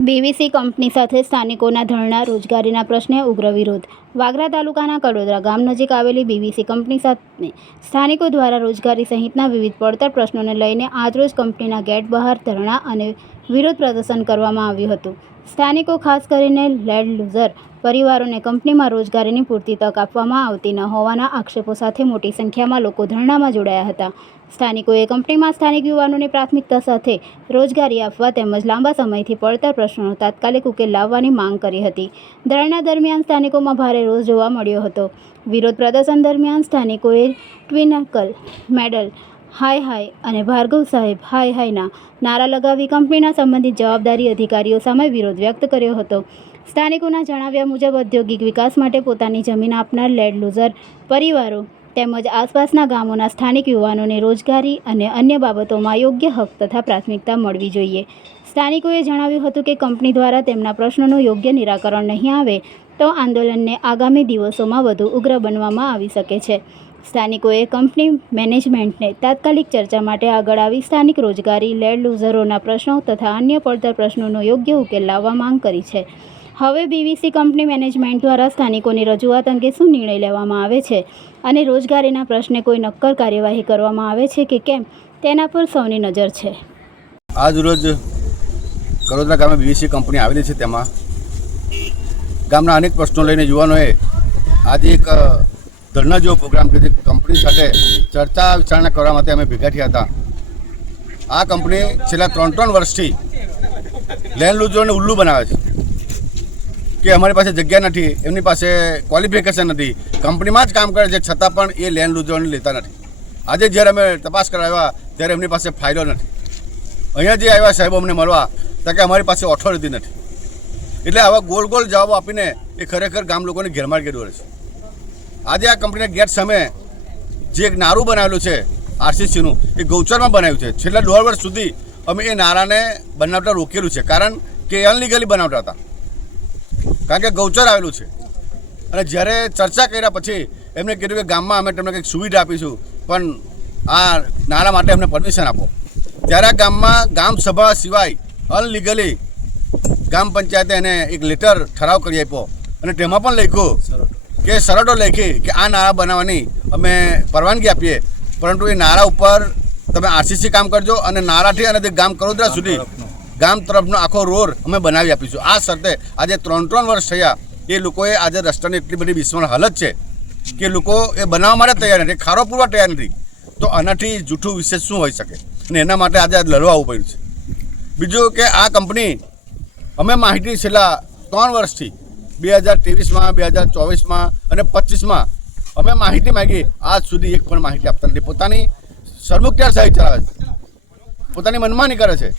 બીવીસી company સાથે સ્થાનિકોના ધરણા રોજગારીના પ્રશ્ને ઉગ્ર વિરોધ. વાગરા તાલુકાના કડોદરા ગામ નજીક આવેલી બીવીસી કંપની સામે સ્થાનિકો દ્વારા રોજગારી સહિતના વિવિધ પડતર પ્રશ્નોને લઈને આજરોજ કંપનીના ગેટ બહાર ધરણા અને વિરોધ પ્રદર્શન કરવામાં આવ્યું હતું. સ્થાનિકો ખાસ કરીને લેન્ડ લૂઝર પરિવારોને કંપનીમાં રોજગારીની પૂરતી તક આપવામાં આવતી ન હોવાના આક્ષેપો સાથે મોટી સંખ્યામાં લોકો ધરણામાં જોડાયા હતા. સ્થાનિકોએ કંપનીમાં સ્થાનિક યુવાનોને પ્રાથમિકતા સાથે રોજગારી આપવા તેમજ લાંબા સમયથી પડતર પ્રશ્નોનો તાત્કાલિક ઉકેલ લાવવાની માંગ કરી હતી. ધરણા દરમિયાન સ્થાનિકોમાં ભારે રોષ જોવા મળ્યો હતો. વિરોધ પ્રદર્શન દરમિયાન સ્થાનિકોએ ટ્વિનકલ મેડલ, હાય હાય અને ભાર્ગવ સાહેબ હાય હાયના નારા લગાવી કંપનીના સંબંધિત જવાબદારી અધિકારીઓ સામે વિરોધ વ્યક્ત કર્યો હતો. સ્થાનિકોના જણાવ્યા મુજબ ઔદ્યોગિક વિકાસ માટે પોતાની જમીન આપનાર લેન્ડ લૂઝર પરિવારો તેમજ આસપાસના ગામોના સ્થાનિક યુવાનોને રોજગારી અને અન્ય બાબતોમાં યોગ્ય હક તથા પ્રાથમિકતા મળવી જોઈએ. સ્થાનિકોએ જણાવ્યું હતું કે કંપની દ્વારા તેમના પ્રશ્નોનું યોગ્ય નિરાકરણ નહીં આવે તો આંદોલનને આગામી દિવસોમાં વધુ ઉગ્ર બનવામાં આવી શકે છે. સ્થાનિકોએ કંપની મેનેજમેન્ટને તાત્કાલિક ચર્ચા માટે આગળ આવી સ્થાનિક રોજગારી, લેન્ડ લૂઝરોના પ્રશ્નો તથા અન્ય પડતર પ્રશ્નોનો યોગ્ય ઉકેલ લાવવા માંગ કરી છે. હવે બીવીસી કંપની મેનેજમેન્ટ દ્વારા સ્થાનિકોની રજૂઆત અંગે શું નિર્ણય લેવામાં આવે છે અને રોજગારીના પ્રશ્ને કોઈ નક્કર કાર્યવાહી કરવામાં આવે છે કે કેમ તેના પર સૌની નજર છે. આજ રોજ કડોદરા ગામે બીવીસી કંપની આવેલી છે. તેમાં ગામના અનેક પ્રશ્નો લઈને યુવાનોએ આજે એક ધરણા જેવો પ્રોગ્રામ કર્યો. કંપની સાથે ચર્ચા વિચારણા કરવા માટે અમે ભેગા થયા હતા. આ કંપની છેલ્લા 3 વર્ષથી લેન્ડ લૂઝરોને ઉલ્લુ બનાવે છે કે અમારી પાસે જગ્યા નથી, એમની પાસે ક્વોલિફિકેશન નથી, કંપનીમાં જ કામ કરે છે છતાં પણ એ લેન્ડ લૂઝરોને લેતા નથી. આજે જ્યારે અમે તપાસ કરાવ્યા ત્યારે એમની પાસે ફાઇલો નથી. અહીંયા જે આવ્યા સાહેબો અમને મળવા તો કે અમારી પાસે ઓથોરિટી નથી. એટલે આવા ગોળ ગોળ જવાબો આપીને એ ખરેખર ગામ લોકોને ઘેરમાર્ગે દોરે છે. આજે આ કંપનીના ગેટ સામે જે એક નારું બનાવેલું છે આરસીસીનું, એ ગૌચરમાં બનાવ્યું છે. છેલ્લા 1.5 વર્ષ સુધી અમે એ નારાને બનાવતા રોકેલું છે, કારણ કે એ અનલીગલી બનાવતા હતા, કારણ કે ગૌચર આવેલું છે. અને જ્યારે ચર્ચા કર્યા પછી એમને કીધું કે ગામમાં અમે તમને કંઈક સુવિધા આપીશું, પણ આ નારા માટે અમને પરમિશન આપો. ત્યારે આ ગામમાં ગામ સભા સિવાય અનલીગલી ગ્રામ પંચાયતે એને એક લેટર ઠરાવ કરી આપ્યો અને તેમાં પણ લખ્યું કે શરતો લખી કે આ નારા બનાવવાની અમે પરવાનગી આપીએ, પરંતુ એ નારા ઉપર તમે આરસીસી કામ કરજો અને નારાથી અને તે ગામ કડોદરા સુધી ગામ તરફનો આખો રોડ અમે બનાવી આપીશું. આ શરતે આજે 3 વર્ષ થયા એ લોકોએ આજે રસ્તાની એટલી બધી વિસ્મરણ હાલત છે કે લોકો એ બનાવવા માટે તૈયાર નથી, ખારો પૂરવા તૈયાર નથી. તો આનાથી જૂઠું વિશેષ શું હોઈ શકે? અને એના માટે આજે લડવા આવવું પડ્યું છે. બીજું કે આ કંપની અમે માહિતી છેલ્લા 3 વર્ષથી 2023માં, 2024માં અને 25માં અમે માહિતી માગી, આજ સુધી એક પણ માહિતી આપતા નથી. પોતાની સરમુખત્યાર સાહેબ ચલાવે છે, પોતાની મનમાની કરે છે.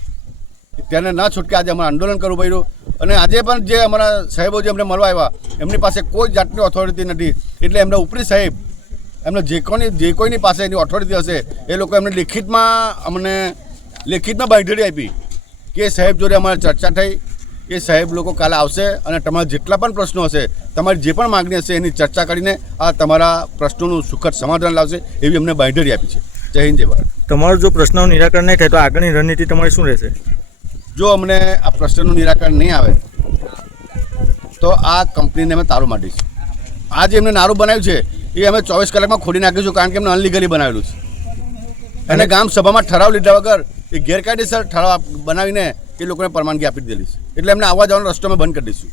તેને ના છૂટકે આજે અમારે આંદોલન કરવું પડ્યું. અને આજે પણ જે અમારા સાહેબો જે અમને મળવા આવ્યા એમની પાસે કોઈ જાતની ઓથોરિટી નથી. એટલે એમના ઉપરી સાહેબ એમને જે કોઈની પાસે એની ઓથોરિટી હશે એ લોકો એમને લેખિતમાં બાંધરી આપી કે સાહેબ જોડે અમારે ચર્ચા થઈ, એ સાહેબ લોકો કાલે આવશે અને તમારા જેટલા પણ પ્રશ્નો હશે, તમારી જે પણ માગણી હશે એની ચર્ચા કરીને આ તમારા પ્રશ્નોનું સુખદ સમાધાન લાવશે એવી અમને બાંધરી આપી છે. જય હિન્દ, જય ભારત. તમારું જો પ્રશ્નનું નિરાકરણ નહીં થાય તો આગળની રણનીતિ તમારી શું રહેશે? જો અમને આ પ્રશ્નનું નિરાકરણ નહીં આવે તો આ કંપનીને અમે તારું માટીશું. આ જે એમને નારું બનાવ્યું છે એ અમે 24 કલાકમાં ખોલી નાખીશું, કારણ કે એમને અનલીગલી બનાવેલું છે. અને ગામ સભામાં ઠરાવ લીધા વગર એ ગેરકાયદેસર ઠરાવ બનાવીને એ લોકોને પરવાનગી આપી દીધેલી છે. એટલે એમને આવવા જવાનો રસ્તો અમે બંધ કરી દઈશું.